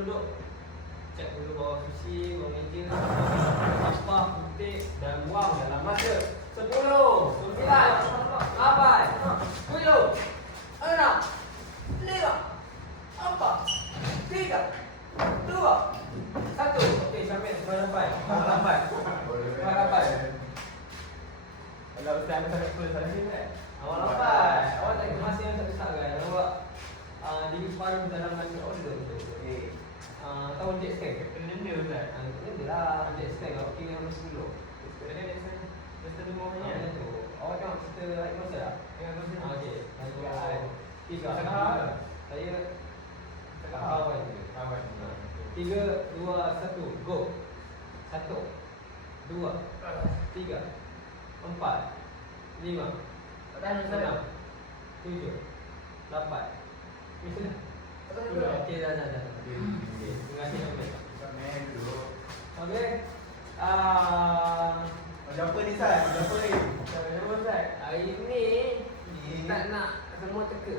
duduk. Cek dulu bawah kursi, bawah meja, sampah, putih dan buang dalam masa 10, 9, 8, 7, 6, 5, 4, 3, 2, 1. Okey, Syamil, kau lambat. Kau lambat. Kalau Ustaz sampai 10 salah ni kan? Awak lambat. Awak tak kena masa yang tak besar kan? Awak diri separuh dalam masa order tu. Okey. Tahu jet stand? Kena denda Ustaz. Kena lah. Jet stand awak kira nombor 10. Kena jet stand. Jet stand rumah mana tu? Awak tengok cerita Rakyat Masa tak? Tengok masa. Okey. Tiga. Saya kawan je. 3, 2, 1, go. 1, 2, 3, 4, 5, 6, 7, 8. Okey, dah. Okey, terima kasih Syamil. Okey. Macam apa ni Sat? Macam apa ni? Nama Ustaz, hari ni tak nak semua teka.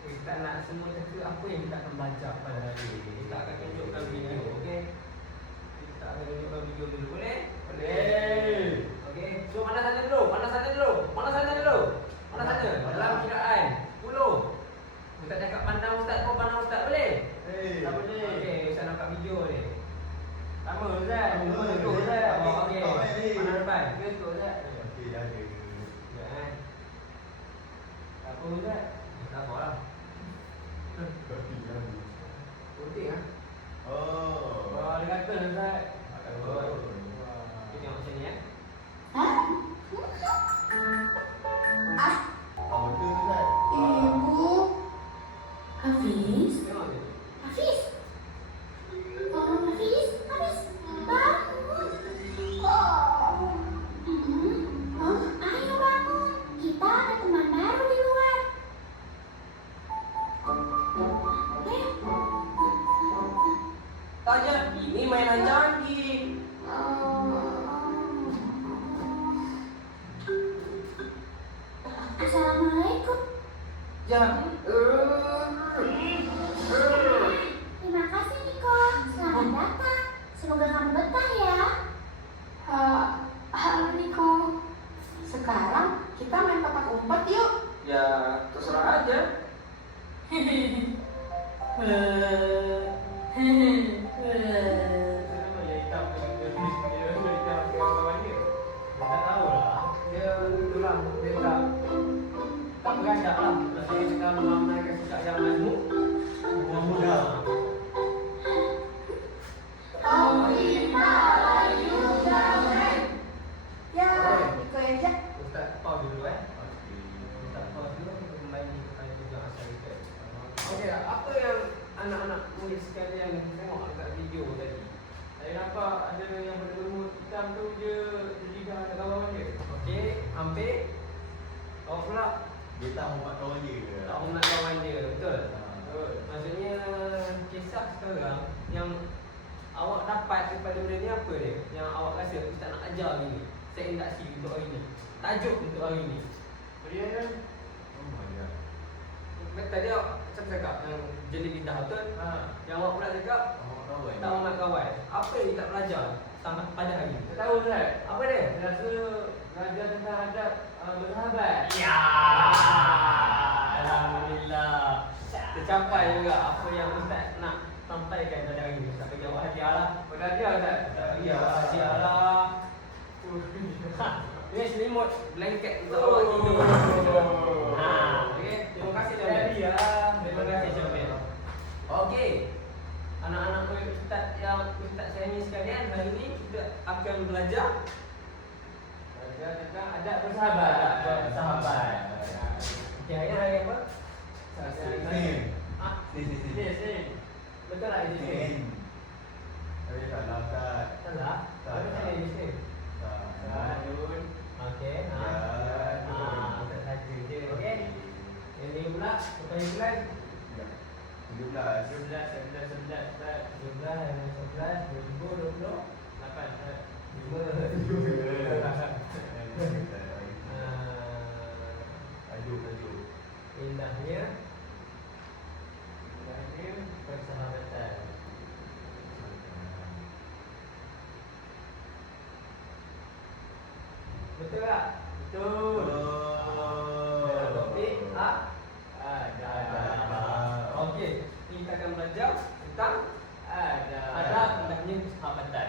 Kita nak semua teka apa yang kita akan belajar pada hari ini. Kita akan tunjukkan video, okey? Kita akan tunjukkan video dulu, boleh? Boleh. Okey, so mana sana dulu? Dalam kiraan 10. Ustaz cakap pandang Ustaz pun pandang Ustaz, boleh? Tak boleh. Okey, Ustaz nampak video ni. Sama Ustaz. Betul Ustaz. Okey. Mana depan? Betul Ustaz. Okey, dah ada. Ya. Apa Ustaz? Tak apa lah. Putih ah. Oh. Dia kata Ustaz. Oh. Ini tengok macam ni Apa tu Sat? Ibu Hafiz. Tengok ni. Hafiz. Oh, Hafiz. Bangun. Ayo bangun. Kita ada teman baru di luar. Tanya, ini mainan canggih. Assalamualaikum. Terima kasih Niko. Selamat datang. Semoga kamu betah ya. Halo Niko. Sekarang kita main petak umpet yuk. Ya, terserah aja. Tak beranjak lah. Saya cakap meramaikan sikap yang mazmuk. Buang muda. Ya, Niko aja. Ustaz pause dulu Ustaz pause dulu kita kembali kepada tujuan asal kita. Okey, apa yang anak-anak murid sekalian tengok dekat video tadi? Saya nampak ada yang berumur hitam tu je jadi dah ada kawan dia. Okey, hampir. Awak pula Dia tak mau buat kawan dia ke? tak nak kawan dia, betul? Betul. Maksudnya kisah sekarang yang awak dapat daripada benda ni apa dia? Yang awak rasa Ustaz nak ajar hari ni. Set induksi untuk hari ni. Tajuk untuk hari ni. Dia kan Oh my god. tadi awak cakap yang jeli lidah betul? Yang awak pula cakap Kawan. tak nak kawan. Apa yang kita belajar sampai pada hari ni? Tak tahu Ustaz. Apa dia? Saya rasa belajar tentang adab bersahabat. Ya. Alhamdulillah. Tercapai juga apa yang Ustaz nak sampaikan pada hari ni. Ustaz bagi awak hadiah lah. Pada dia Ustaz. Ya, hadiah lah. Ini selimut blanket untuk awak tidur. Okey, terima kasih Syamil. Terima kasih Syamil. Okey. Anak-anak murid Ustaz yang Ustaz sayangi sekalian, hari ini kita akan belajar Tentang adab bersahabat. bersahabat. Okey, hari apa? Sini. Sini. Betul tak ini? Sini. Tapi tak lah Sat. Salah? Apa saya di sini? Adun. Okey. Ustaz saja je. Okey. Ini pula, bukan yang bulan. 17. 11 Ustaz. 11, 2020, 8. 5. Tajuk. Indahnya persahabatan. Betul tak? Betul. Dalam topik Adab. Okey, kita akan belajar tentang adab hendaknya persahabatan.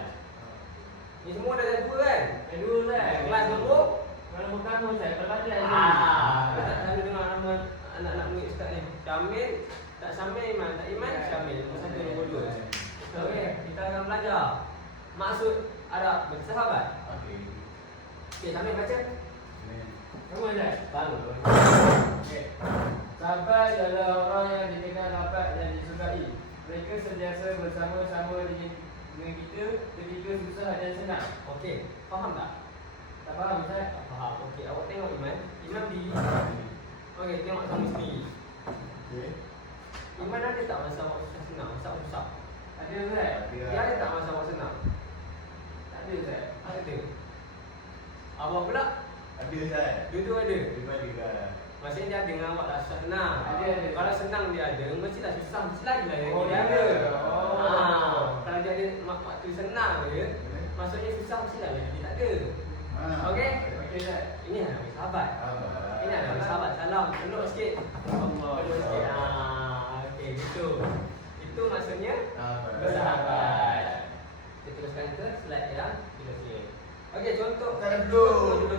Ni semua dah ada dua kan? Kedua Ustaz. Kelas nombor Kalau pertama Ustaz, kalau ada kita tak selalu dengar nama anak-anak murid Ustaz ni. Syamil, tak Syamil Iman, tak Iman, Syamil. Nombor 1, nombor 2. Okey, kita akan belajar maksud adab bersahabat. Okey, Syamil baca. Kamu Ustaz. Baru. Okey. Sahabat adalah orang yang dikenal rapat dan disukai. Mereka sentiasa bersama-sama dengan kita ketika susah dan senang. Okey, faham tak? Tak faham Ustaz? Tak faham. Okey, awak tengok Iman. Iman diri. Okey, tengok kamu sendiri. Iman ada tak masa awak susah senang, masa awak susah? Ada Ustaz? Dia ada tak masa awak senang? Tak ada Ustaz. Ada. Awak pula? Ada Ustaz. Dua-dua ada. Daripada kan. Maksudnya dia ada dengan awak dah susah senang. Ada. Kalau senang dia ada, mesti dah susah. Mesti lagi lah yang Oh, dia dia ada. ada. Oh. Kalau dia ada waktu senang je, maksudnya susah mesti lah lagi dia tak ada. Okey? Okey Ustaz. Ini adalah sahabat. Ini adalah sahabat. Salam. Peluk sikit. Allah. Peluk sikit. Okey, betul. Itu maksudnya Bersahabat. bersahabat. Kita teruskan ke slide yang seterusnya. Okey, contoh. Tak ada dulu.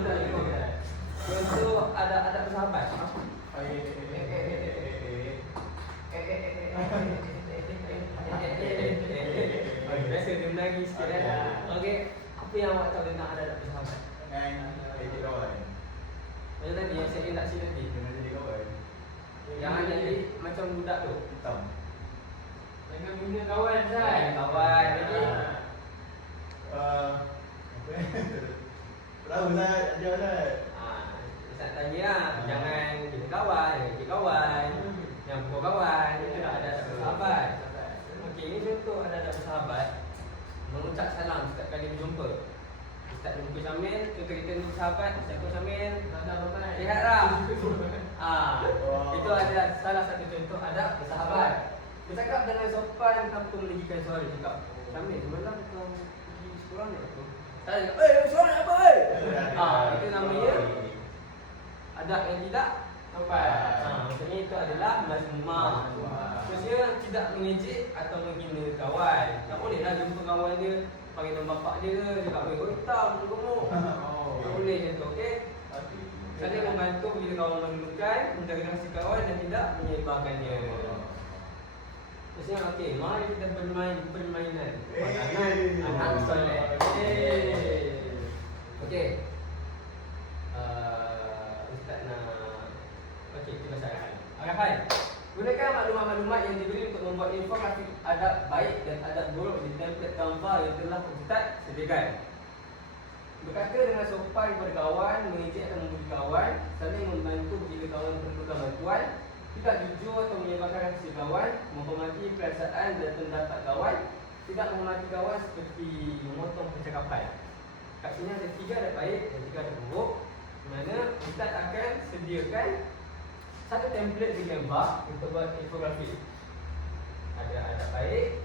Contoh ada bersahabat. Biasa dia menangis sikit kan. Okey, apa yang awak tahu tentang ada bersahabat? Dengan ejek kawan. Macam tadi yang saya tak silap tadi. Dengan ejek kawan. Yang ada jadi macam budak tu. Hitam. Jangan bina kawan Ustaz. Kawan lagi. Apa tahu Ustaz, ajar Ustaz. Ustaz tanya lah, jangan jadi kawan, jadi kawan. Yang pukul kawan, itu dah ada bersahabat. Okey, ini contoh ada bersahabat. Mengucap salam setiap kali berjumpa. Ustaz jumpa Syamil, contoh kita ni sahabat, Ustaz Syamil. Sihat tak? Itu adalah salah satu contoh adab bersahabat. Bercakap dengan sopan tanpa meninggikan suara. Cakap, Syamil, semalam kau pergi sekolah ni apa? Saya cakap, suara apa? Itu namanya adab yang tidak sopan. Maksudnya itu adalah mazmumah. Maksudnya tidak mengejek atau menghina kawan. Tak bolehlah jumpa kawan dia, panggil nama bapak dia ke, cakap, kau hitam, kau gemuk. Tak boleh macam tu, okey? Saling membantu bila kawan memerlukan, menjaga kasih kawan dan tidak menyebarkannya. Maksudnya, okey, mari kita bermain permainan anak soleh. Okey. Ustaz nak kita bacakan. Arahan. Gunakan maklumat-maklumat yang diberi untuk membuat infografik adab baik dan adab buruk di template gambar yang telah Ustaz sediakan. Berkata dengan sopan kepada kawan, mengejek atau memuji kawan, saling membantu bila kawan perlukan bantuan, tidak jujur atau menyebarkan rahsia kawan, menghormati perasaan dan pendapat kawan, tidak menghormati kawan seperti memotong percakapan. Kat sini ada 3 adab baik dan 3 adab buruk, di mana Ustaz akan sediakan satu template di Canva untuk buat infografik. Ada adab baik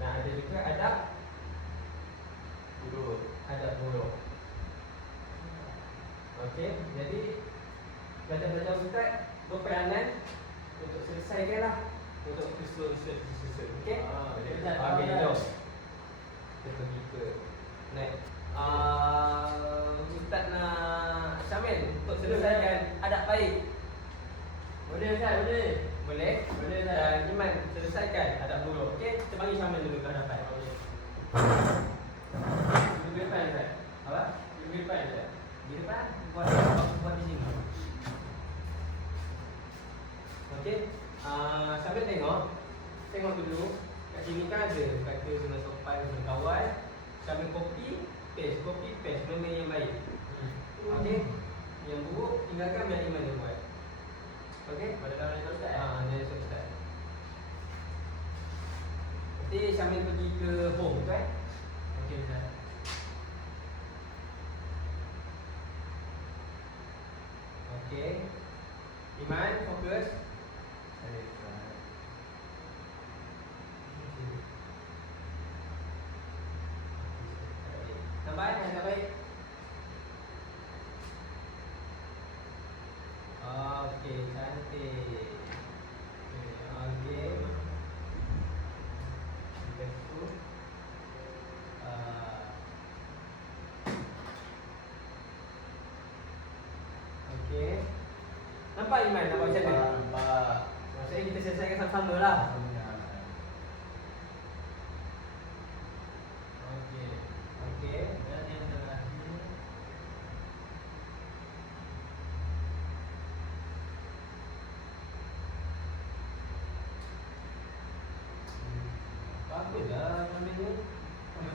dan ada juga adab buruk. Okey, jadi belajar-belajar Ustaz berperanan untuk selesaikanlah untuk susun. Okey? Okey, jom. Kita pergi ke next. Ustaz nak Syamil untuk selesaikan adab baik. Boleh Ustaz, boleh. Boleh? Boleh Ustaz. Dan Iman selesaikan adab buruk. Okey, kita panggil Syamil dulu ke hadapan. Di depan Ustaz. Apa? Di depan Ustaz. Di depan buat di sini. Okey. Syamil tengok dulu. Kat sini kan ada kata dengan sopan dengan kawan. Syamil copy paste benda yang baik. Okey. Yang buruk tinggalkan biar Iman dia buat. Okey? Pada dalam itu Ustaz. Dia Ustaz. Nanti Syamil pergi ke home tu Okey Ustaz. Okey. Iman fokus. Nampak agak baik Nampak Iman? Nampak macam mana? Nampak. Maksudnya kita selesaikan sama-sama lah. Okey. Okey. Dan yang terakhir. Bagus lah Syamil ni.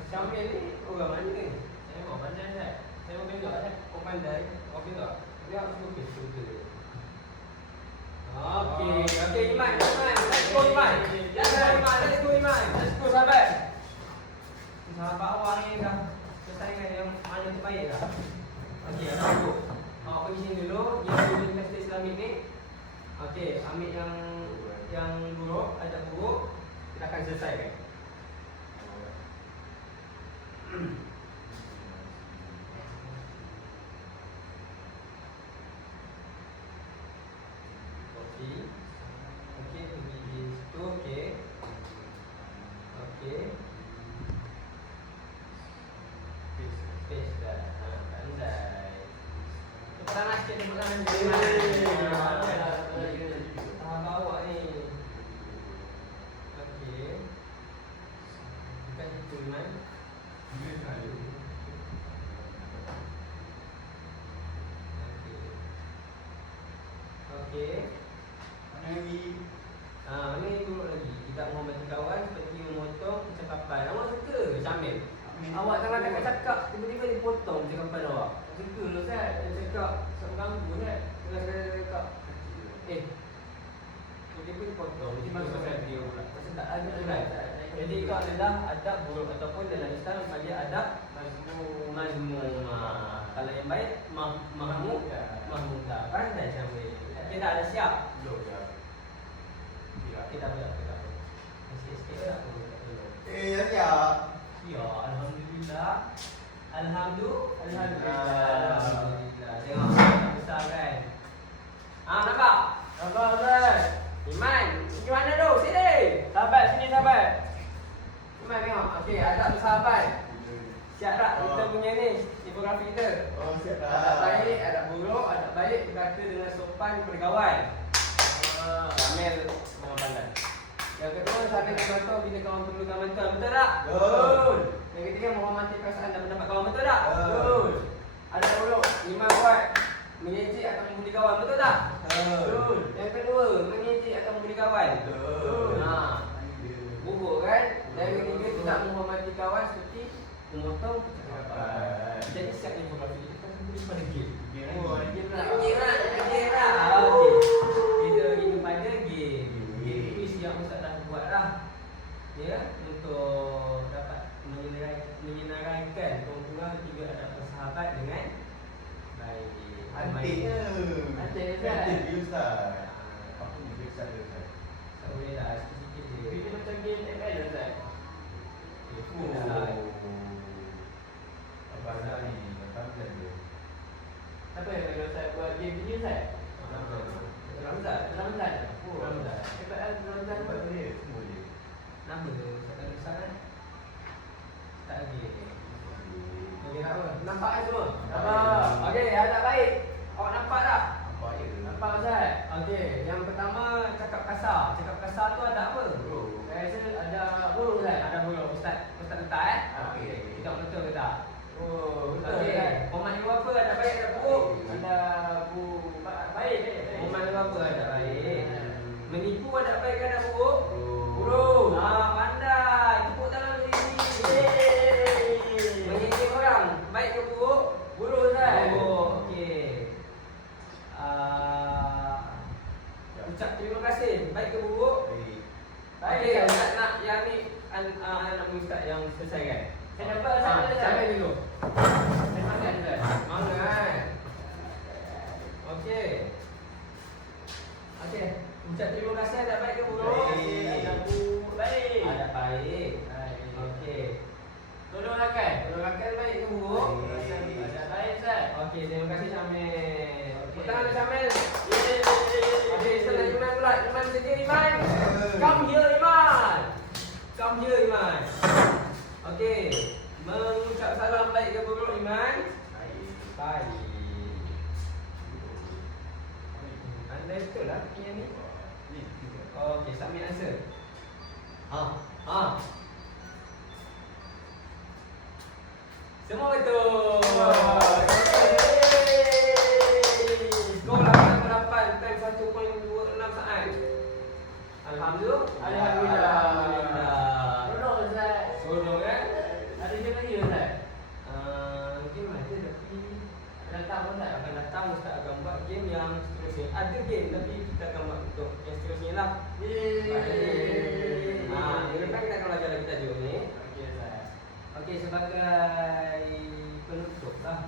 Syamil ni orang mana ni? Saya mau pandai tak? Saya mau bengok tak? Kau pandai? Okey tak? Dia semua suka dia. Okey, okey Iman, let's go Iman. Let's go Iman. Let's go sahabat. Sahabat awak ni dah selesai dengan yang mana terbaik dah. Okey, aku. Awak pergi sini dulu, dia Universiti Islamik ni. Okey, ambil yang buruk, ada buruk, kita akan selesaikan. Okey, pergi di situ, okey. Okey. Space dah. Pandai. Tangan sikit tengok tangan dia. Tangan awak ni. Okey. Bukan situ Iman. Okey. Mana lagi? Mana ni turut lagi. Tidak menghormati kawan seperti memotong percakapan. Awak suka Syamil? Awak tengah cakap tiba-tiba dipotong percakapan awak. Suka lah Ustaz. Dia cakap tak mengganggu kan? Tengah cakap. Tiba-tiba dipotong. Mesti masuk radio pula. Masa tak ada kan? Jadi itu adalah adab buruk ataupun dalam Islam panggil adab mazmum. Kalau yang baik mahmud, mahmudah. Pandai Syamil. Kita dah ada siap. Belum ya. Kita boleh. Sikit-sikit tak apa. Ya siap. Ya, alhamdulillah. Alhamdulillah. Tengok tak besar kan. Nampak? Nampak Ustaz? Iman, pergi mana tu? Sini. Sahabat sini sahabat. Iman tengok. Okey, adab bersahabat. Siap tak kita punya ni? Tipografi kita. Oh siap dah. Adab baik, adab buruk, adab baik berkata dengan sopan kepada kawan. Syamil memang pandai. Yang kedua, saling membantu bila kawan perlukan bantuan. Betul tak? Betul. Yang ketiga, menghormati perasaan dan pendapat kawan. Betul tak? Betul. Adab buruk, Iman buat mengejek atau membuli kawan. Betul tak? Betul. Yang kedua, mengejek atau membuli kawan. Betul. Buruk kan? Dan yang ketiga, tidak menghormati kawan seperti memotong percakapan. Jadi siap informasi kita akan kembali pada game. Oh, Game lah. Okey. Kita pergi kepada game. Game quiz yang Ustaz dah buat lah. Ya, untuk dapat menyenaraikan kurang-kurang 3 adab bersahabat dengan baik. Antiknya. Antik Ustaz. Antik dia Ustaz. Apa ni dia Ustaz dia Ustaz? Tak boleh lah, sikit-sikit je. Kita macam game ML Ustaz. Apa Ustaz ni? Tampilan dia. Siapa yang kalau Ustaz buat game ni Ustaz? Ramzan. Ramzan. Ramzan. ML Ramzan Apa tu. dia? Semua dia. Nama tu Ustaz tak besar kan? Tak lagi. Okey tak apa. Nampak kan semua? Nampak. Okey, adab baik. Awak nampak tak? Nampak je. Nampak Ustaz? Okey, yang pertama cakap kasar. Cakap kasar tu ada apa? Bro. Saya rasa ada buruk Ustaz. Ada buruk. Ustaz letak Okey. Kita betul ke tak? Oh, betul Okey. Ustaz. Format ni apa? Ada baik ada buruk? Ada baik. Format ni apa? Ada baik. Menipu ada baik ke ada buruk? Bro. Pandai. Tepuk tangan bagi sini. Mengejek orang, baik ke buruk? Buruk Ustaz. Oh, okey. Ucap terima kasih, baik ke buruk? Baik. Okey, Ustaz nak yang ni anak Ustaz yang selesai kan? Saya dapat Ustaz. Sampai dulu. Saya makan Ustaz. Mangan. Okey. Okey, ucap terima kasih ada baik ke buruk? Baik. Ada buruk. Baik. Ada baik. Baik. Okey. Tolong rakan. Kalau rakan baik ke buruk? Baik. Ada baik Ustaz. Okey, terima kasih Syamil. Okey. Tangan Syamil. Yeay. Okey, setelah Iman pula. Iman sedia Iman. Come here Iman. Come here Iman. Okey. Mengucap salam baik ke buruk Iman? Baik. Baik. betul lah yang ni. Ni. Okey, submit answer. Semua betul. Skor 8 time 1.26 saat. Alhamdulillah. Alhamdulillah. Tolong Ustaz. Sorong kan? Ada game lagi Ustaz? Game ada tapi Datang pun tak? akan datang Ustaz akan buat game yang seterusnya. Ada game tapi kita akan buat untuk yang seterusnya lah. Depan kita akan belajar lagi tajuk ni. Okey Ustaz. Okey, sebagai penutup lah.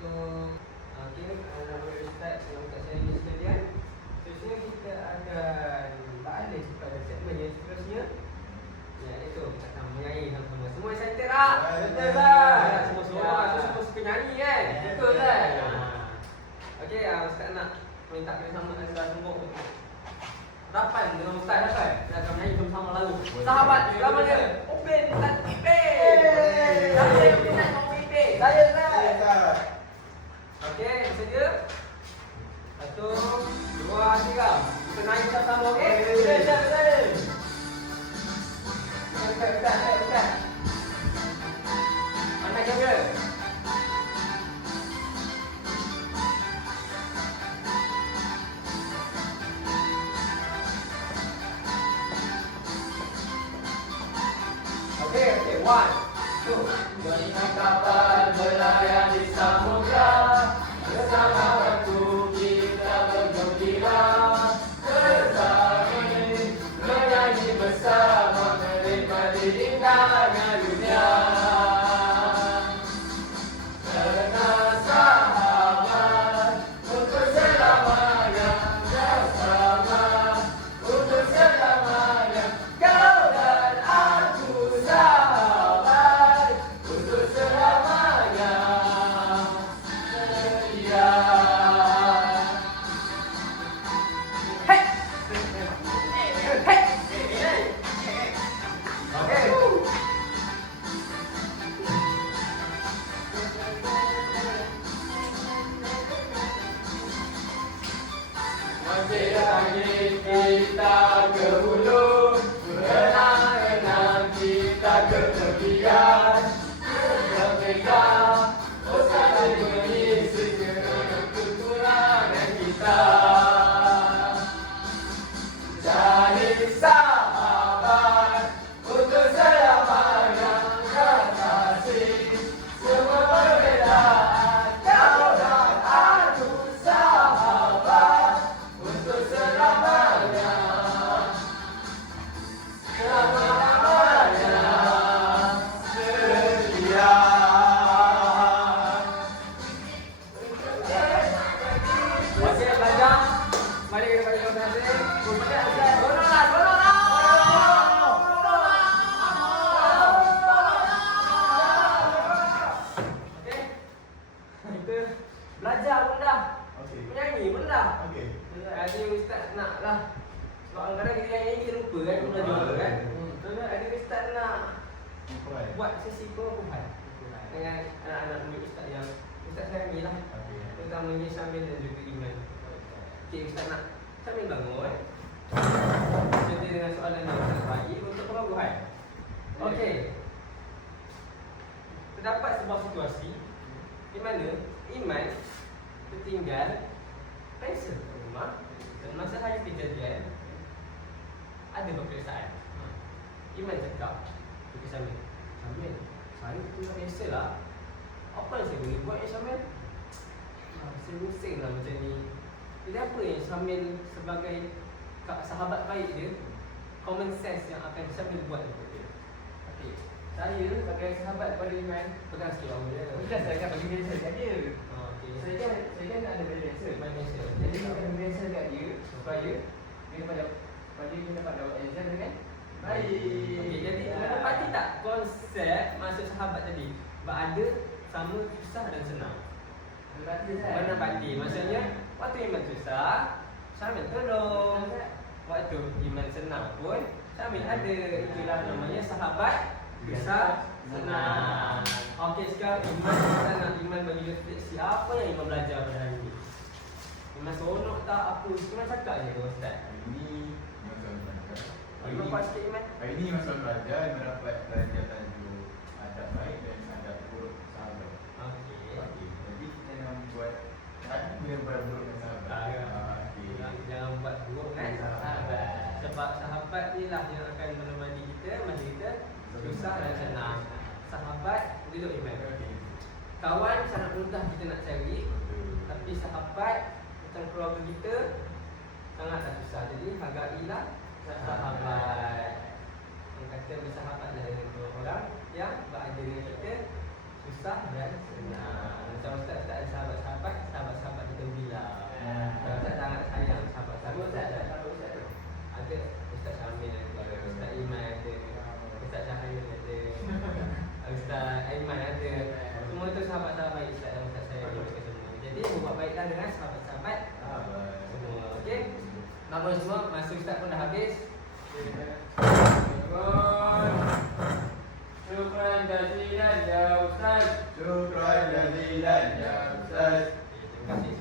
Okey, nama Ustaz yang kat saya ni sekalian. Seterusnya kita akan balik kepada segmen yang seterusnya. Iaitu kita akan menyanyi sama-sama. Semua excited tak? Betul Ustaz. Semua suka nyanyi kan? Betul Ustaz. Okey, Ustaz nak minta kerjasama anda semua untuk rapan dengan Ustaz rapan. Kita akan menyanyi sama-sama lalu. Sahabat, selamanya Upin dan Ipin. Saya Upin dan Ipin. Saya Ustaz. Okey, bersedia? 1, 2, 3. Kita naik sama-sama, okey? Betul. Ustaz. Mana kamera? Okey, 1, 2. Banyak kapal berlayar di samudra, bersama waktu kita bergembira, bersama menyanyi bersama, menikmati indahnya dunia. Karena sahabat untuk selamanya, bersama untuk selamanya. Kau dan aku sahabat untuk selamanya. Setia. Hey. Okey. Masih lagi kita ke hulu, berenang-renang kita ke tepian, ketika Ustaz mengisi kekurangan kita. Jadi sahabat untuk selamanya, kasih semua perbedaan. Kau dan aku sahabat untuk selamanya, selama-lamanya setia. Okey, belajar. Mari kita bagi contoh hasil. Okey. Kita belajar pun dah. Okey. Menyanyi pun dah. Okey. Jadi Ustaz nak lah. Sebab kadang-kadang kita nyanyi kita lupa kan belajar kan. Jadi ada Ustaz nak buat sesi perempuan dengan anak-anak murid Ustaz yang Ustaz nyanyi lah. Okey. Terutamanya Syamil dan juga Iman. Okey, Ustaz nak Syamil bangun. Serta dengan soalan yang Ustaz bagi untuk perempuan. Okey. Terdapat sebuah situasi di mana Iman tertinggal pensel di rumah dan masa hari kejadian ada peperiksaan. Iman cakap kepada Syamil, Syamil, saya tertinggal pensel lah. Apa yang saya boleh buat ya Syamil? Saya pusing lah macam ni. Jadi apa yang Syamil sebagai sahabat baik dia, common sense yang akan Syamil buat untuk dia? Okey. Saya sebagai sahabat kepada Iman, Pegang sikit awak dia. bukan saya akan bagi biasa kat dia. Okey. Saya kan ada bagi biasa. Iman pensel. Jadi saya akan bagi biasa kat dia supaya dia dapat dapat exam dengan baik. Okey, jadi anda pasti tak konsep masuk sahabat tadi? Sebab ada sama susah dan senang. Mana pasti? Maksudnya waktu Iman susah, Syamil tolong. Waktu Iman senang pun Syamil ada. Itulah namanya sahabat susah senang. Okey, sekarang Iman bagi refleksi apa yang Iman belajar pada hari ini. Iman seronok tak apa. Cuma cakap je ke Ustaz. Hari ni masalah belajar. Hari nampak sikit Iman. Hari ni masalah belajar mendapat belajar tajuk adab baik dan adab buruk sahabat. Okey. Okey. Jadi kita nak buat adab yang buruk dan sahabat. Okey. Jangan buat buruk kan sahabat. Sebab sahabat ni lah yang akan menemani kita masa kita susah dan senang. Sahabat duduk Iman. Okey. Kawan sangat mudah kita nak cari. Betul. Tapi sahabat macam keluarga kita sangatlah susah. Jadi hargailah sahabat. Yang kata bersahabatlah dengan dua orang yang berada dengan kita susah dan senang. Macam Ustaz ada sahabat-sahabat, sahabat-sahabat kita bila. Ustaz sangat sayang sahabat-sahabat Ustaz. Ada Ustaz Syamil ada, Ustaz Iman ada, Ustaz Cahaya ada, Ustaz Aiman ada. Semua tu sahabat-sahabat Ustaz yang Ustaz sayang mereka semua. Jadi buat baiklah dengan sahabat-sahabat semua. Okey. Nama semua masa Ustaz pun dah habis. Syukran jazilan ya Ustaz. Syukran jazilan ya Ustaz. Terima kasih.